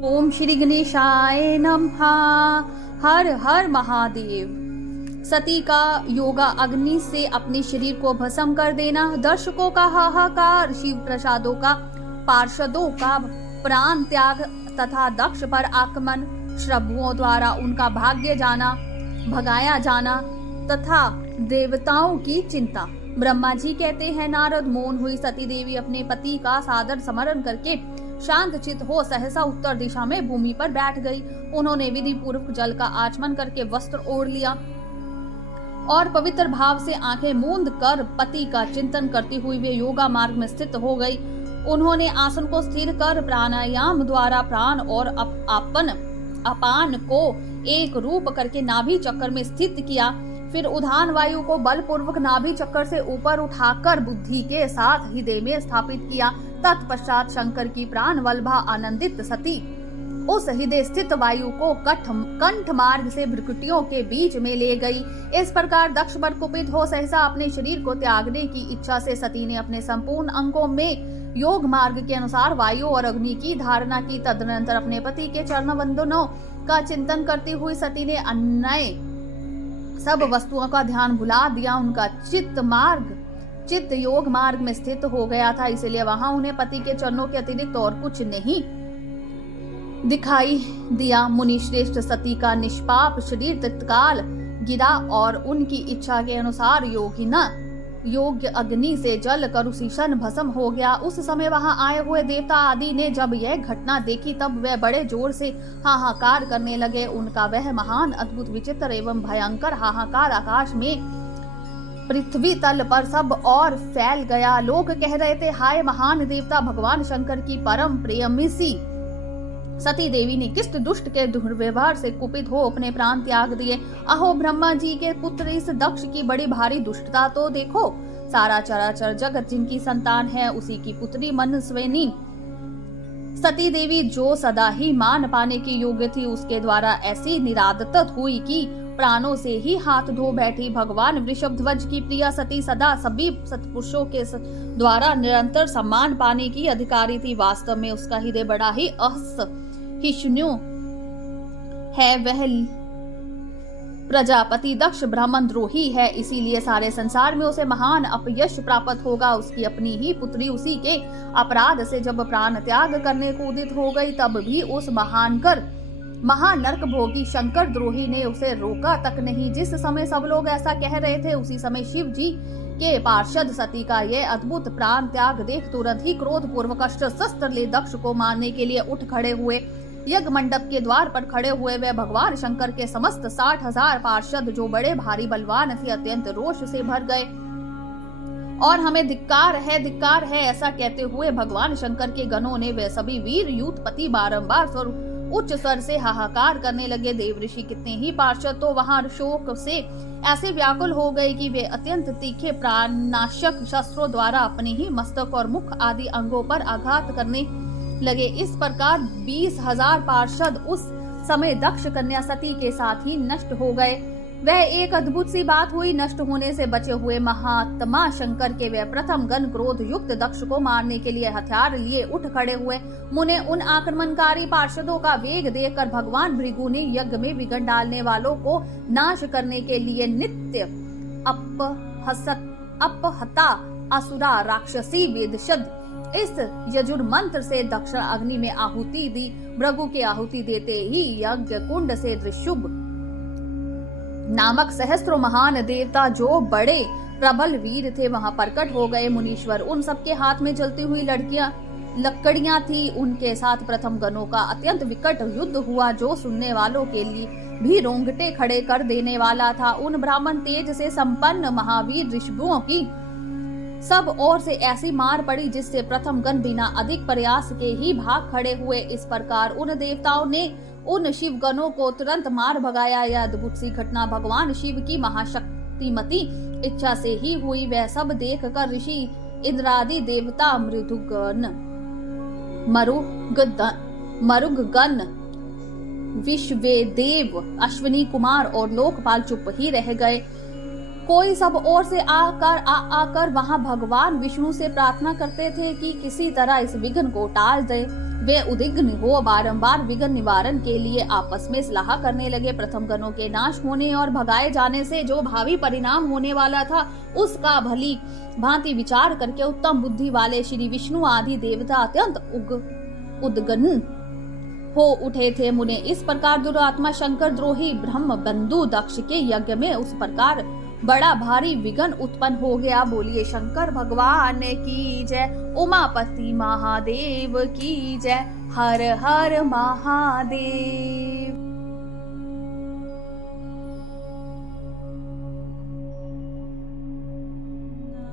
ओम श्री गणेशाय नमः। हर हर महादेव। सती का योगा अग्नि से अपने शरीर को भस्म कर देना, दर्शकों का हाहाकार, शिव प्रसादों का पार्षदों का प्राण त्याग तथा दक्ष पर आक्रमण, श्रद्धुओं द्वारा उनका भाग्य जाना, भगाया जाना तथा देवताओं की चिंता। ब्रह्मा जी कहते हैं, नारद मौन हुई सती देवी अपने पति का सादर स्मरण करके शांत चित हो सहसा उत्तर दिशा में भूमि पर बैठ गई। उन्होंने विधि पूर्वक जल का आचमन करके वस्त्र ओढ़ लिया और पवित्र भाव से आंखें मूंद कर पति का चिंतन करती हुई वे योगा मार्ग में स्थित हो गई। उन्होंने आसन को स्थिर कर प्राणायाम द्वारा प्राण और अपान को एक रूप करके नाभि चक्र में स्थित किया। फिर उदान वायु को बलपूर्वक नाभि चक्र से ऊपर उठाकर बुद्धि के साथ हृदय में स्थापित किया। तत्पश्चात शंकर की प्राण वल्लभा आनंदित सती उस हृदय स्थित वायु को कंठ मार्ग से भ्रुकुटियों के बीच में ले गई। इस प्रकार दक्ष पर कुपित हो सहसा अपने शरीर को त्यागने की इच्छा से सती ने अपने संपूर्ण अंगों में योग मार्ग के अनुसार वायु और अग्नि की धारणा की। तदनंतर अपने पति के चरण वंदनों का चिंतन करती हुई सती ने अन्य सब वस्तुओं का ध्यान भुला दिया। उनका चित्त योग मार्ग में स्थित हो गया था, इसलिए वहां उन्हें पति के चरणों के अतिरिक्त और कुछ नहीं दिखाई दिया। मुनि श्रेष्ठ सती का निष्पाप शरीर तत्काल गिरा और उनकी इच्छा के अनुसार योग्य अग्नि से जल कर उसी क्षण भस्म हो गया। उस समय वहां आए हुए देवता आदि ने जब यह घटना देखी तब वे बड़े जोर से हाहाकार करने लगे। उनका वह महान अद्भुत विचित्र एवं भयंकर हाहाकार आकाश में पृथ्वी तल पर सब और फैल गया। लोग कह रहे थे, हाय महान देवता भगवान शंकर की परम प्रेयसी सती देवी ने किस दुष्ट के दुर्व्यवहार से कुपित हो अपने प्राण त्याग दिए। अहो ब्रह्मा जी के पुत्र इस दक्ष की बड़ी भारी दुष्टता तो देखो। सारा चराचर जगत जिनकी संतान है उसी की पुत्री मनस्विनी सती देवी जो सदा ही मान पाने की योग्य थी, उसके द्वारा ऐसी निरादत हुई कि प्राणों से ही हाथ धो बैठी। भगवान वृषभध्वज की प्रिया सती सदा सभी सत्पुरुषों के द्वारा निरंतर सम्मान पाने की अधिकारी थी। वास्तव में उसका हृदय बड़ा ही असहिष्णु है। वह प्रजापति दक्ष ब्राह्मणद्रोही है, इसीलिए सारे संसार में उसे महान अपयश प्राप्त होगा। उसकी अपनी ही पुत्री उसी के अपराध से जब प्राण त्याग करने को उदित हो गई, तब भी उस महानर्क भोगी शंकर द्रोही ने उसे रोका तक नहीं। जिस समय सब लोग ऐसा कह रहे थे, उसी समय शिव जी के पार्षद सती का यह अद्भुत प्राण त्याग देख तुरंत ही क्रोध पूर्वक अस्त्र शस्त्र ले दक्ष को मारने के लिए उठ खड़े हुए। यज्ञ मंडप के द्वार पर खड़े हुए वे भगवान शंकर के समस्त 60,000 पार्षद जो बड़े भारी बलवान थे, अत्यंत रोष से भर गए और हमें धिक्कार है ऐसा कहते हुए भगवान शंकर के गणों ने वे सभी वीर यूथपति बारंबार उच्च स्वर से हाहाकार करने लगे। देव ऋषि कितने ही पार्षद तो वहां शोक से ऐसे व्याकुल हो गए कि वे अत्यंत तीखे प्राणनाशक शस्त्रों द्वारा अपने ही मस्तक और मुख आदि अंगों पर आघात करने लगे। इस प्रकार 20,000 पार्षद उस समय दक्ष कन्या सती के साथ ही नष्ट हो गए। वह एक अद्भुत सी बात हुई। नष्ट होने से बचे हुए महात्मा शंकर के वे प्रथम गण क्रोध युक्त दक्ष को मारने के लिए हथियार लिए उठ खड़े हुए। मुने उन आक्रमणकारी पार्षदों का वेग देखकर भगवान भृगु ने यज्ञ में विघ्न डालने वालों को नाश करने के लिए नित्य अपहता असुरा राक्षसी वेदशद इस यजुर मंत्र से दक्ष अग्नि में आहुति दी। भृगु के आहुति देते ही यज्ञ कुंड से दृशुभ नामक सहस्त्रों महान देवता जो बड़े प्रबल वीर थे वहां प्रकट हो गए। मुनीश्वर उन सबके हाथ में चलती हुई लकड़ियां थी। उनके साथ प्रथम गणों का अत्यंत विकट युद्ध हुआ जो सुनने वालों के लिए भी रोंगटे खड़े कर देने वाला था। उन ब्राह्मण तेज से संपन्न महावीर ऋषभुओं की सब ओर से ऐसी मार पड़ी जिससे प्रथम गण बिना अधिक प्रयास के ही भाग खड़े हुए। इस प्रकार उन देवताओं ने उन शिव गणों को तुरंत मार भगाया। यह अद्भुत सी घटना भगवान शिव की महाशक्तिमती इच्छा से ही हुई। वह सब देख कर ऋषि इंद्रादि देवता मरुगगण विश्वेदेव अश्विनी कुमार और लोकपाल चुप ही रह गए। कोई सब ओर से आकर वहां भगवान विष्णु से प्रार्थना करते थे कि किसी तरह इस विघ्न को टाल दे। वे उद्विग्न हो बारंबार विघ्न निवारण के लिए आपस में सलाह करने लगे। प्रथम गणों के नाश होने और भगाए जाने से जो भावी परिणाम होने वाला था, उसका भली भांति विचार करके उत्तम बुद्धि वाले श्री विष्णु आदि देवता अत्यंत उद्विग्न हो उठे थे। मुने इस प्रकार दुरात्मा शंकर द्रोही ब्रह्म बंधु दक्ष के यज्ञ में उस प्रकार बड़ा भारी विघ्न उत्पन्न हो गया। बोलिए शंकर भगवान की जय, उमापति महादेव की जय, हर हर महादेव।